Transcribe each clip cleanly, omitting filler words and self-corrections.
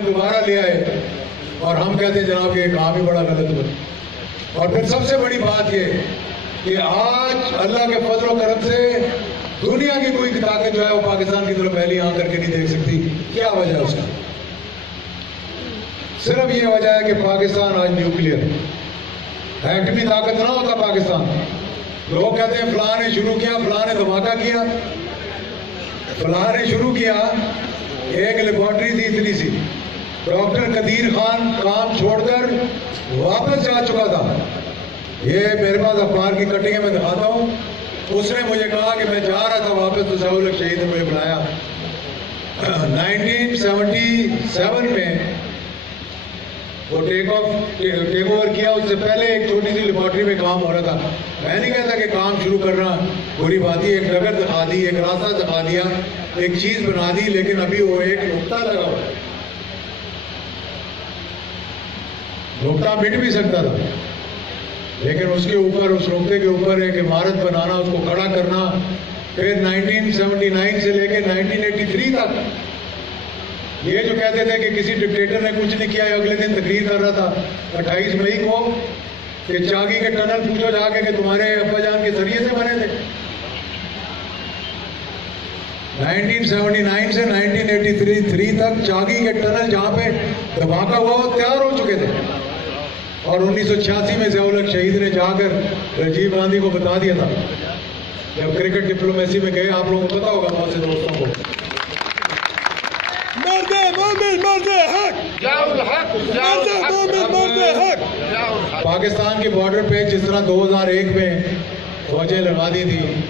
दोबारा ले आए और हम कहते हैं जनाब ये काम ही बड़ा गलत हुआ। और फिर सबसे बड़ी बात ये कि आज अल्लाह के फजल करम से दुनिया की कोई ताकत जो है वो पाकिस्तान की तरफ पहली आंख करके नहीं देख सकती। क्या वजह है उसका? सिर्फ ये वजह है कि पाकिस्तान आज न्यूक्लियर है। एटमी ताकत ना होता पाकिस्तान, लोग कहते हैं फलां ने शुरू किया, फलां ने धमाका किया, फलां ने शुरू किया। एक लेबॉर्ट्री थी इतनी सी, डॉक्टर कदीर खान काम छोड़कर वापस जा चुका था। ये मेरे पास अखबार की कटिंग में दिखाता हूँ। उसने मुझे कहा कि मैं जा रहा था वापस तो ज़िया-उल-हक शहीद ने मुझे बुलाया। 1977 में वो टेक ओवर किया। उससे पहले एक छोटी सी लेबॉर्ट्री में काम हो रहा था। मैं नहीं कहता कि काम शुरू करना बुरी बात ही, एक डगर दिखा दी, एक रास्ता दिखा दिया, एक चीज बना दी, लेकिन अभी वो एक नुक्ता लगा हुआ है। नुक्ता मिट भी सकता था, लेकिन उसके ऊपर, उस नुक्ते के ऊपर एक इमारत बनाना, उसको खड़ा करना। फिर 1979 से लेकर 1983 तक ये जो कहते थे कि किसी डिक्टेटर ने कुछ नहीं किया, अगले दिन तकरीर कर रहा था 28 मई को कि चागी के टनल पूछो जाके कि तुम्हारे अब्बा जान के जरिए से बने थे। 1979 से 1983 तक चागी के टनल जहाँ पे धमाका हुआ वो तैयार हो चुके थे। और 1986 में ज़िया-उल-हक शहीद ने जाकर राजीव गांधी को बता दिया था। जब क्रिकेट डिप्लोमेसी में गए, आप लोगों को पता होगा बहुत से दोस्तों को, पाकिस्तान के बॉर्डर पे जिस तरह 2001 में फौजें लगा दी थी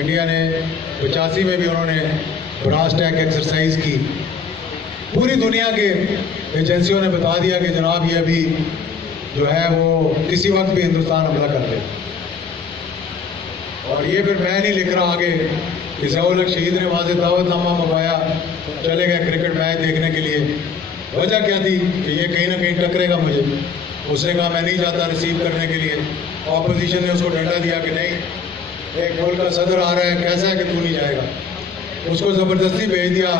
इंडिया ने, 85 में भी उन्होंने ब्रास टैग एक्सरसाइज की। पूरी दुनिया के एजेंसियों ने बता दिया कि जनाब ये अभी जो है वो किसी वक्त भी हिंदुस्तान हमला कर दे। और ये फिर मैं नहीं लिख रहा आगे कि ज़िया-उल-हक शहीद ने वहाँ से दावतनामा मंगवाया, चले गए क्रिकेट मैच देखने के लिए। वजह क्या थी कि ये कहीं ना कहीं टकरेगा मुझे। उसने कहा मैं नहीं जाता रिसीव करने के लिए। ऑपोजिशन ने उसको डंडा दिया कि नहीं, एक मुल्क का सदर आ रहा है, कैसा है कि तू नहीं जाएगा। उसको ज़बरदस्ती भेज दिया।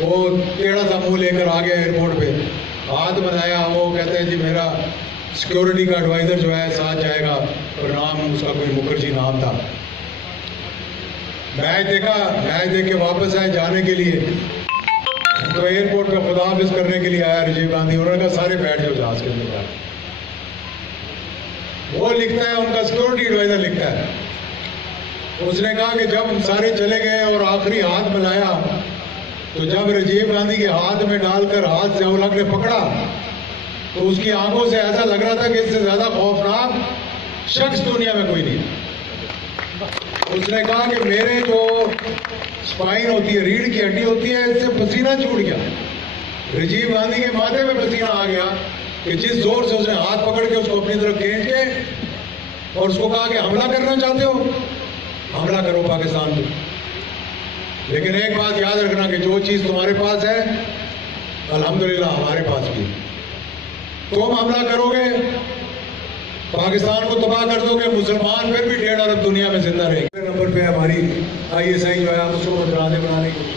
वो टेढ़ा सा मुँह लेकर आ गया एयरपोर्ट पे, हाथ बनाया। वो कहते हैं जी मेरा सिक्योरिटी का एडवाइज़र जो है साथ जाएगा, और नाम उसका कोई मुखर्जी नाम था। मैच देखा, मैच देख के वापस आए जाने के लिए, तो एयरपोर्ट पे खुदा हाफिज करने के लिए आया राजीव गांधी। उन्होंने कहा सारे बैठ जाओ जहाज के अंदर। वो लिखता है, उनका सिक्योरिटी एडवाइजर लिखता है, उसने कहा कि जब सारे चले गए और आखिरी हाथ मिलाया, तो जब राजीव गांधी के हाथ में डालकर हाथ ज़िया-उल-हक ने पकड़ा, तो उसकी आंखों से ऐसा लग रहा था कि इससे ज्यादा खौफनाक शख्स दुनिया में कोई नहीं। उसने कहा कि मेरे जो स्पाइन होती है, रीढ़ की हड्डी होती है, इससे पसीना छूट गया। राजीव गांधी के माथे में पसीना आ गया कि जिस जोर से उसने हाथ पकड़ के उसको अपनी तरफ खींच के और उसको कहा कि हमला करना चाहते हो, हमला करो पाकिस्तान पे, लेकिन एक बात याद रखना कि जो चीज तुम्हारे पास है अल्हम्दुलिल्लाह हमारे पास भी। तुम हमला करोगे, पाकिस्तान को तबाह कर दोगे, मुसलमान फिर भी 1.5 अरब दुनिया में जिंदा रहेंगे। नंबर पे हमारी ISI जो है आप उसको बनाने की कोशिश।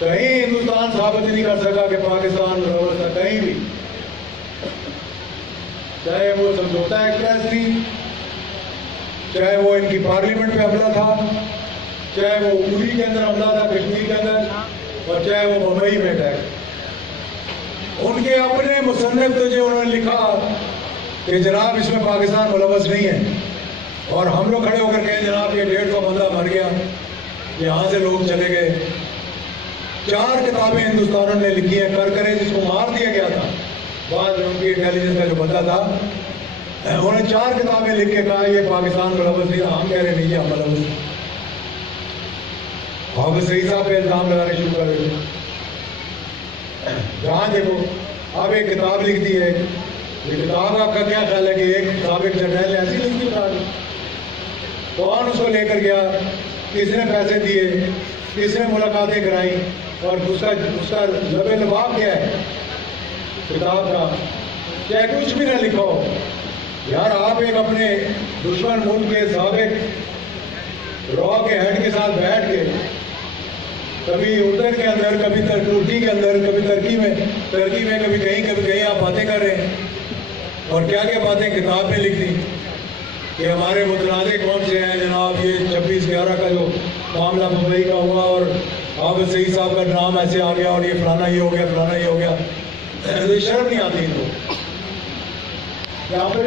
कहीं हिंदुस्तान साबित नहीं कर सका कि पाकिस्तान बराबर था, कहीं भी। चाहे वो समझौता एक्सप्रेस थी, चाहे वो इनकी पार्लियामेंट पे हमला था, चाहे वो उरी के अंदर हमला था कश्मीर के अंदर, और चाहे वो मुंबई में अटैक। उनके अपने मुसन्निफ तो जो उन्होंने लिखा कि जनाब इसमें पाकिस्तान मुलव्वस नहीं है, और हम लोग खड़े होकर कहें जनाब ये 150 बंदा मर गया, यहाँ से लोग चले गए। 4 किताबें हिंदुस्तान ने लिखी है, कर करे जिसको मार दिया गया था, बाद में उनकी इंटेलिजेंस का जो बंदा था, उन्होंने 4 किताबें लिख के कहा ये पाकिस्तान मुलव्वस नहीं। हम कह रहे नहीं है मुलव्वस। आप सही साहब पे इल्जाम लगाने शुरू कर रहे थे। जहाँ देखो अब एक किताब लिख दी है, ये किताब आपका क्या ख्याल है कि एक किताब एक जर्नल ऐसी लिख दी था? कौन उसको लेकर गया, किसने पैसे दिए, किसने मुलाकातें कराई, और उसका लबे लबाब क्या है किताब का? चाहे कुछ भी ना लिखो यार, आप एक अपने दुश्मन मुल्क के साबिक रॉ के हेड के साथ बैठ के कभी उर्दन के अंदर, कभी तुर्की के अंदर, कभी टर्की में, कभी कहीं आप बातें कर रहे हैं। और क्या क्या बातें किताब में लिख दी कि हमारे मुतनाज़े कौन से हैं जनाब, ये 26/11 का जो मामला मुंबई का हुआ और हाफिज़ सईद साहब का नाम ऐसे आ गया और ये फलाना ये हो गया, फलाना ये हो गया। तो शर्म नहीं आती इनको। यहाँ पर